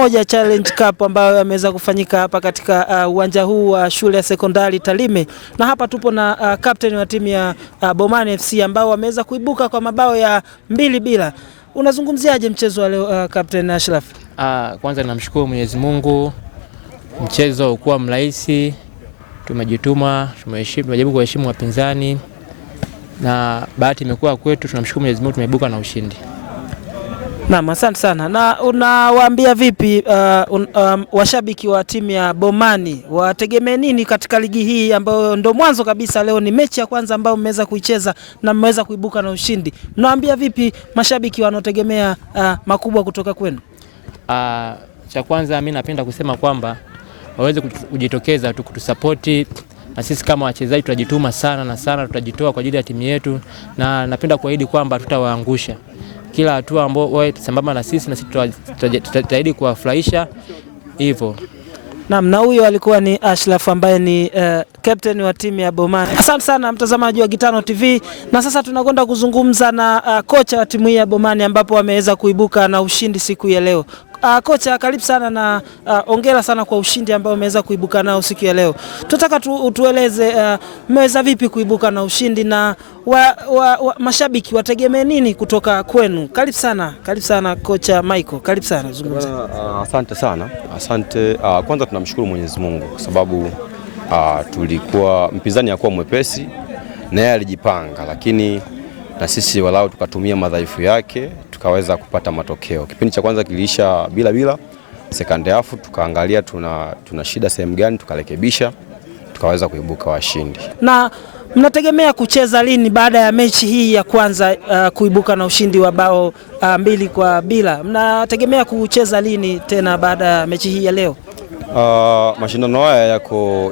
moja Challenge Cup ambayo yameweza kufanyika hapa katika uwanja huu wa shule ya sekondari Tarime, na hapa tupo na captain wa timu ya Bomani FC ambao wameweza kuibuka kwa mabao ya 2-2. Unazungumziaje mchezo wa leo Captain Ashraf? Kwanza namshukuru Mwenyezi Mungu, mchezo ukuwa mrahisi, tumejituma, tumejaribu kuheshimu wapinzani na bahati imekuwa kwetu. Tunamshukuru Mwenyezi Mungu, tumeibuka na ushindi. Naam, asante sana. Na unawaambia vipi washabiki wa timu ya Bomani wategemee nini katika ligi hii ambayo ndo mwanzo kabisa? Leo ni mechi ya kwanza ambayo mmeweza kuicheza na mmeweza kuibuka na ushindi. Mnawaambia vipi mashabiki wanaotegemea makubwa kutoka kwenu? Cha kwanza mimi napenda kusema kwamba waweze kujitokeza tu kutusapoti, na sisi kama wachezaji tutajituma sana na sana, tutajitoa kwa ajili ya timu yetu, na napenda kuahidi kwamba tutawaangusha kila hatua ambao wao sambamba na sisi, na sisi tutajitahidi kuwafurahisha hivyo. Naam, na huyo alikuwa ni Ashraf ambaye ni captain wa timu ya Bomani. Asante sana mtazamaji wa Gitano TV, na sasa tunakwenda kuzungumza na kocha wa timu hii ya Bomani ambapo wameweza kuibuka na ushindi siku ya leo. Kocha, karibu sana na hongera sana kwa ushindi ambao umeweza kuibuka nao siku ya leo. Tunataka utueleze mmeweza vipi kuibuka na ushindi, na mashabiki wategemee nini kutoka kwenu? Karibu sana kocha Michael, karibu sana zungumza. Asante sana. Asante. Kwanza tunamshukuru Mwenyezi Mungu kwa sababu tulikuwa mpinzani hakuwa mwepesi na yeye alijipanga, lakini na sisi walau tukatumia madhaifu yake tukaweza kupata matokeo. Kipindi cha kwanza kiliisha bila, second half tukaangalia tuna shida sehemu gani, tukarekebisha, tukaweza kuibuka washindi. Na mnategemea kucheza lini baada ya mechi hii ya kwanza kuibuka na ushindi wa bao 2-2? Mnategemea kucheza lini tena baada ya mechi hii ya leo? Mashindano haya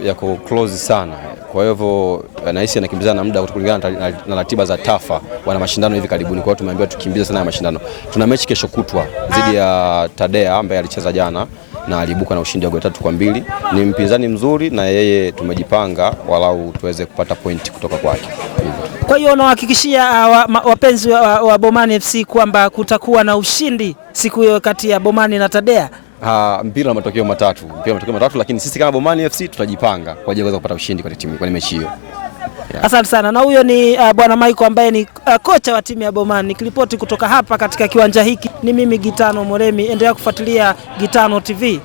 yako close sana, kwa hivyo nahisi anakimbizana na muda kulingana na ratiba za TAFA. Wana mashindano hivi karibuni, kwa hiyo tumeambiwa tukimbize sana mashindano. Tuna mechi kesho kutwa dhidi ya Tadea ambaye alicheza jana na aliibuka na ushindi wa 3-2. Ni mpinzani mzuri na yeye tumejipanga walau tuweze kupata point kutoka kwake. Kwa hiyo unahakikishia wapenzi wa Bomani FC kwamba kutakuwa na ushindi siku hiyo kati ya Bomani na Tadea? Mpira na matokeo matatu, lakini sisi kama Bomani FC tutajipanga kwa ajili ya kupata ushindi kwenye mechi hiyo. Asante sana. Na huyo ni bwana Michael ambaye ni kocha wa timu ya Bomani. Nikiripoti kutoka hapa katika kiwanja hiki, ni mimi Gitano Moremi. Endelea kufuatilia Gitano TV.